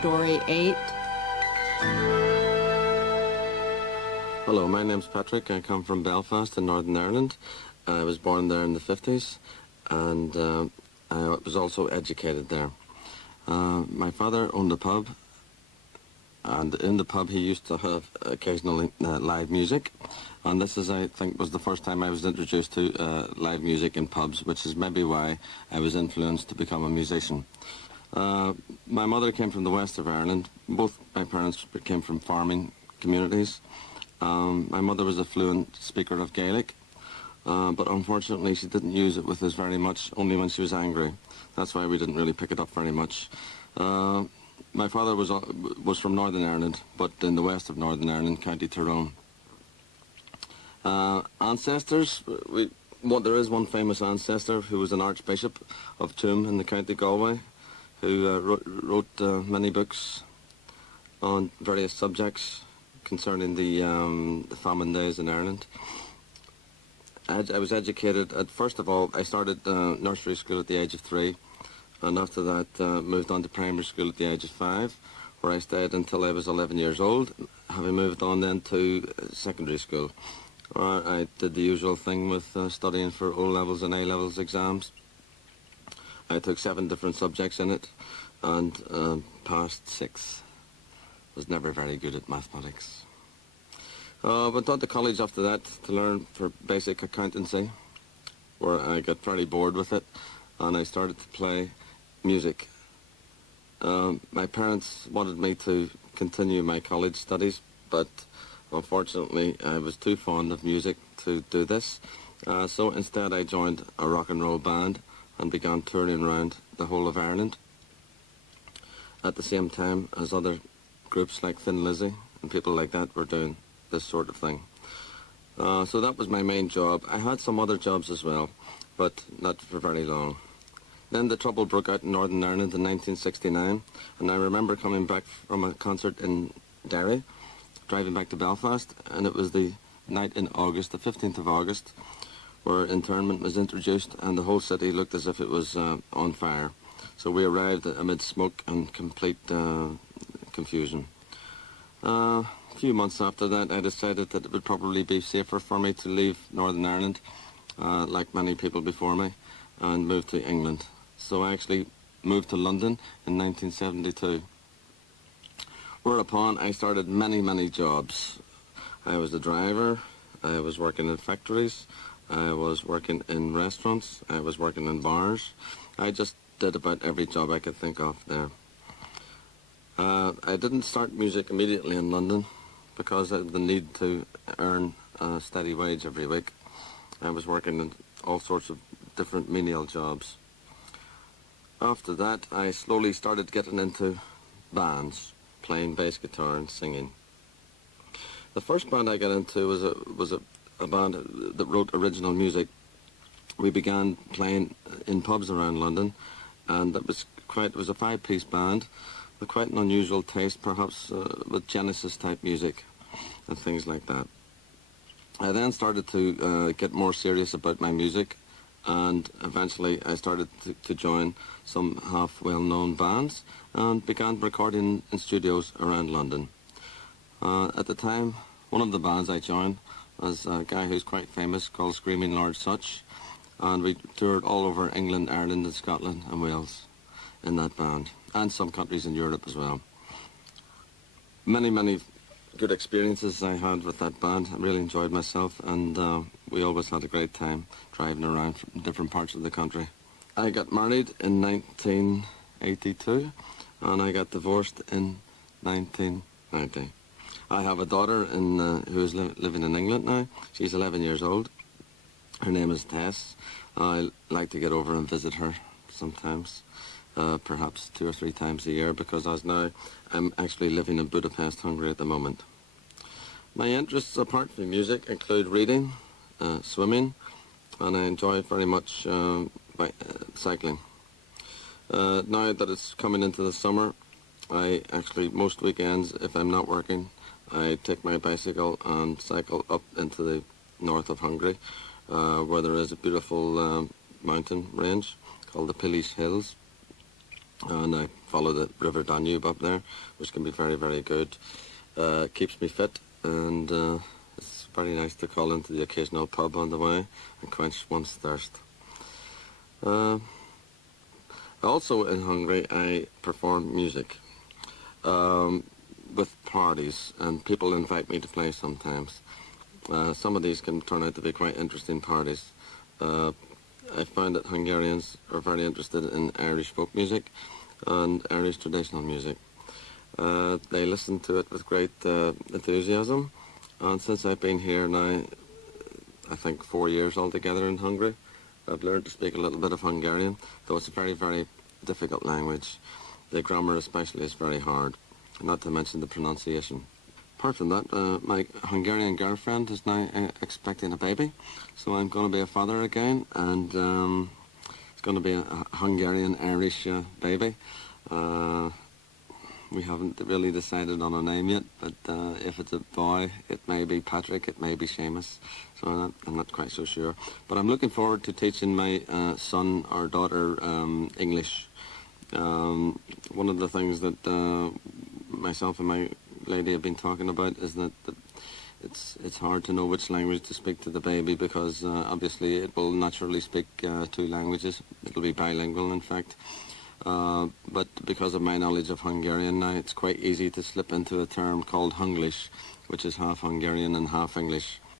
Story 8. Hello, my name's Patrick. I come from Belfast in Northern Ireland. I was born there in the 50s, and I was also educated there. My father owned a pub, and in the pub he used to have occasionally live music, and this is, I think, was the first time I was introduced to live music in pubs, which is maybe why I was influenced to become a musician. My mother came from the west of Ireland. Both my parents came from farming communities. My mother was a fluent speaker of Gaelic, but unfortunately she didn't use it with us very much, only when she was angry. That's why we didn't really pick it up very much. My father was from Northern Ireland, but in the west of Northern Ireland, County Tyrone. Ancestors, there is one famous ancestor who was an archbishop of Tuam in the County Galway, who wrote many books on various subjects concerning the famine days in Ireland. I was educated first of all, I started nursery school at the age of 3, and after that moved on to primary school at the age of 5, where I stayed until I was 11 years old, having moved on then to secondary school, where I did the usual thing with studying for O-levels and A-levels exams. I took 7 different subjects in it, and passed 6. Was never very good at mathematics. Went on to college after that to learn for basic accountancy, where I got fairly bored with it, and I started to play music. My parents wanted me to continue my college studies, but unfortunately I was too fond of music to do this. So instead I joined a rock and roll band and began touring around the whole of Ireland at the same time as other groups like Thin Lizzy and people like that were doing this sort of thing. So that was my main job. I had some other jobs as well, but not for very long. Then the trouble broke out in Northern Ireland in 1969, and I remember coming back from a concert in Derry, driving back to Belfast, and it was the night in August, the 15th of August, where internment was introduced, and the whole city looked as if it was on fire. So we arrived amid smoke and complete confusion. A few months after that, I decided that it would probably be safer for me to leave Northern Ireland, like many people before me, and move to England. So I actually moved to London in 1972. Whereupon I started many jobs. I was a driver, I was working in factories, I was working in restaurants, I was working in bars. I just did about every job I could think of there. I didn't start music immediately in London because I had the need to earn a steady wage every week. I was working in all sorts of different menial jobs. After that, I slowly started getting into bands, playing bass guitar and singing. The first band I got into was a band that wrote original music. We began playing in pubs around London, and it was a 5-piece band with quite an unusual taste, perhaps with Genesis-type music and things like that. I then started to get more serious about my music, and eventually I started to join some half-well-known bands and began recording in studios around London. At the time, one of the bands I joined was a guy who's quite famous called Screaming Lord Such, and we toured all over England, Ireland and Scotland and Wales in that band, and some countries in Europe as well. Many good experiences I had with that band. I really enjoyed myself, and we always had a great time driving around from different parts of the country. I got married in 1982, and I got divorced in 1990. I have a daughter who is living in England now. She's 11 years old. Her name is Tess. I like to get over and visit her sometimes, perhaps 2 or 3 times a year, because as now I'm actually living in Budapest, Hungary at the moment. My interests, apart from music, include reading, swimming, and I enjoy very much cycling. Now that it's coming into the summer, I actually, most weekends, if I'm not working, I take my bicycle and cycle up into the north of Hungary, where there is a beautiful mountain range called the Pilis Hills, and I follow the River Danube up there, which can be very, very good. Keeps me fit, and it's very nice to call into the occasional pub on the way and quench one's thirst. Also in Hungary, I perform music with parties, and people invite me to play sometimes. Some of these can turn out to be quite interesting parties. I find that Hungarians are very interested in Irish folk music and Irish traditional music. They listen to it with great enthusiasm, and since I've been here now, I think 4 years altogether in Hungary, I've learned to speak a little bit of Hungarian, though it's a very, very difficult language. The grammar especially is very hard, not to mention the pronunciation. Apart from that, my Hungarian girlfriend is now expecting a baby, so I'm going to be a father again, and it's going to be a Hungarian-Irish baby. We haven't really decided on a name yet, but if it's a boy, it may be Patrick, it may be Seamus, so I'm not quite so sure. But I'm looking forward to teaching my son or daughter English. One of the things that myself and my lady have been talking about is that it's hard to know which language to speak to the baby, because obviously it will naturally speak 2 languages. It'll be bilingual, in fact. But because of my knowledge of Hungarian now, it's quite easy to slip into a term called Hunglish, which is half Hungarian and half English.